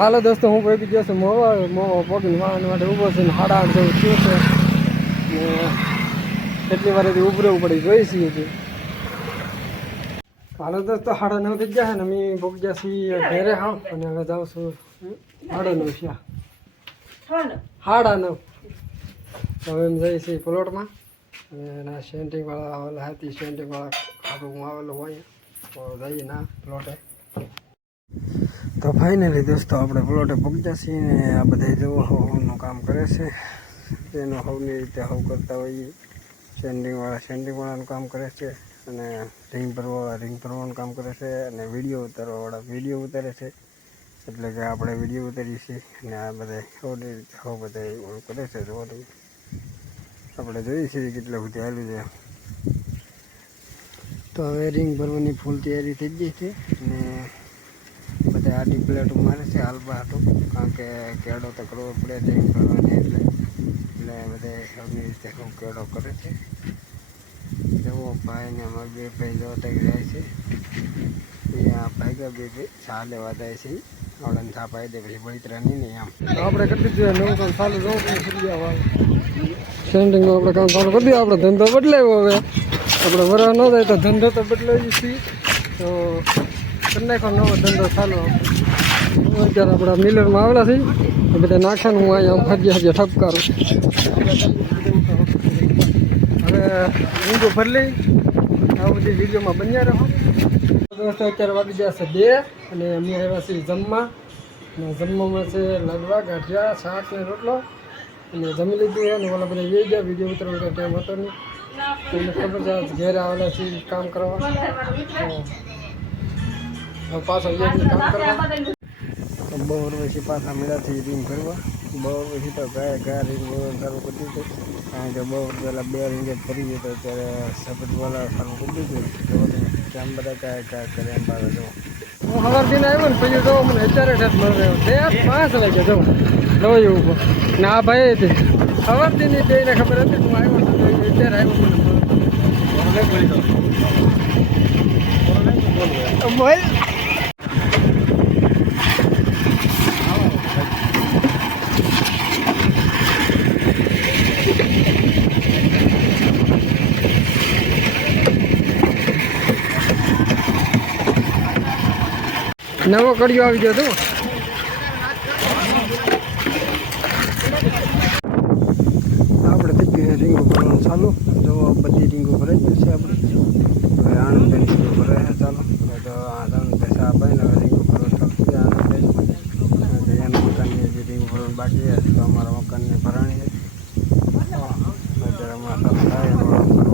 હાલો દોસ્તો હું પહોંચી ગયો છું મોવા મોવા પગીને વાહન માટે ઊભો છું ને હાડા આઠ જેવું થયું છે. ને વાર એથી ઉભરેવું પડી જોઈ છીએ હજી. હાલો દોસ્તો સાડા નવ થઈ ગયા છે ને અમે પહોંચી ગયા છીએ ઘરે હા અને હવે જાઉં છું સાડા નવ છે. સાડા નવ. હવે એમ જઈએ છીએ પ્લોટમાં. અને એના સેન્ટિંગવાળા આવેલા હતી સેન્ટિંગવાળા આખું હું આવેલો હોય તો જઈએ ના પ્લોટે. તો ફાઇનલી દોસ્તો આપણે પ્લોટે પહોંચ્યા છીએ ને આ બધા જુઓ હવનું કામ કરે છે. તેનું હવની રીતે હવ કરતા હોઈએ. સેન્ડિંગવાળા સેન્ડિંગવાળાનું કામ કરે છે અને રિંગ ભરવાવાળા રિંગ ભરવાનું કામ કરે છે અને વીડિયો ઉતારવાવાળા વીડિયો ઉતારે છે. એટલે કે આપણે વીડિયો ઉતારીએ છીએ અને આ બધા હવની રીતે હવ બધા કરે છે જોવાનું. આપણે જોઈએ છીએ કેટલા બધું આવેલું છે. તો હવે રિંગ ભરવાની ફૂલ તૈયારી થઈ ગઈ છે અને બધા આડી પ્લેટો મારે છે હાલવા હતું કારણ કે કેળો તો કરવો પડે છે કરવાની એટલે એટલે બધે એવી રીતે હું કેળો કરે છે. એવો ભાઈ ને અમારે બે ભાઈ જોતા જાય છે. એ આ ભાઈ કે બે ભાઈ ચા લેવા જાય છે. આવડે ચા પાઈ દે, પછી બળતરા નહીં ને આમ આપણે કરી દીધું નવું કામ ચાલુ જવું સેન્ટિંગમાં આપણે કામ ચાલુ કરી દઈએ આપણે ધંધો બદલાવ્યો હવે. આપણે વરવા ન જાય તો ધંધો તો બદલાવી છીએ તો કરી નાખો નવો ધંધો ચાલુ અત્યારે આપણા મિલરમાં આવેલા છે બધા નાખ્યાનું હું અહીંયા ફરજે ફરજે ઠપકારું. હવે ઊંઘો ભરી લઈ. આ બધી વિડીયોમાં બન્યા રહો. દોસ્તો, અત્યારે વાગી છે બે અને અમે આવ્યા છીએ જમવા. અને જમવામાં છે લાડવા ગાંઠિયા શાક ને રોટલો. અને જમી લીધું અને ઓલા બધા જઈ ગયા. વીડિયો ઉતરવાનો ટાઈમ હતો નહીં. તમને ખબર છે ઘેર આવેલા છીએ કામ કરવા. પાછા જઈને કામ કરવા. બહુ પછી પાછા મેળાથી રીંગ ફરવા બહુ પછી તો ગાય ગાય રીંગ સારું કરી દીધું કારણ કે બહુ પહેલાં બે રીંગે ફરી ગયો તો ત્યારે સફેદવાળા સારું કરી દીધું તો કેમ બધા ગાય ગાય કરે એમ બાર જવું હું સવાર દિન આવ્યો ને પછી જો મને અત્યારે ઠેઠ મળી રહ્યો. તે પાંચ વાગે જવું. લોહી ઉપર ના ભાઈ તે સવાર દિન બેને ખબર હતી હું આવ્યો અત્યારે આવ્યો મને મોબાઈલ નવો કડિયો આવી ગયો હતો આપણે થઈ રીંગો ભરવાનું ચાલુ. જો બધી રીંગો ભરાઈ ગઈ છે આપણે. હવે આણંદભાઈ રીંગો ભરાય ચાલો. તો આનંદ પૈસા આપે ને હવે રીંગો ભરવાનું ચાલુ છે એના મકાનની જે રીંગો ભરવાનું બાકી છે. તો અમારા મકાનની ભરાણી છે. અમારા